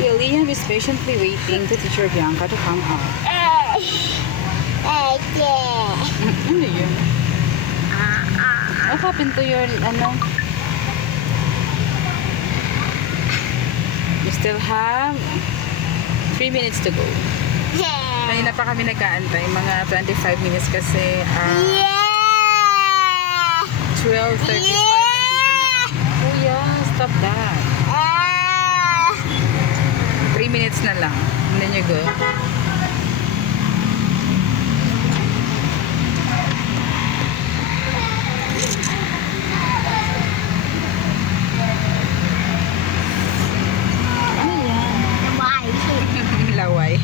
Liam is patiently waiting to teacher Bianca to come out. Ano yun? What happened to your, ano? You still have 3 minutes to go. Kanina pa kami nag-aantay, mga 25 minutes kasi 12:35 Kuya, stop that. 3 minutes na lang. And then you go. Ano yan? Laway.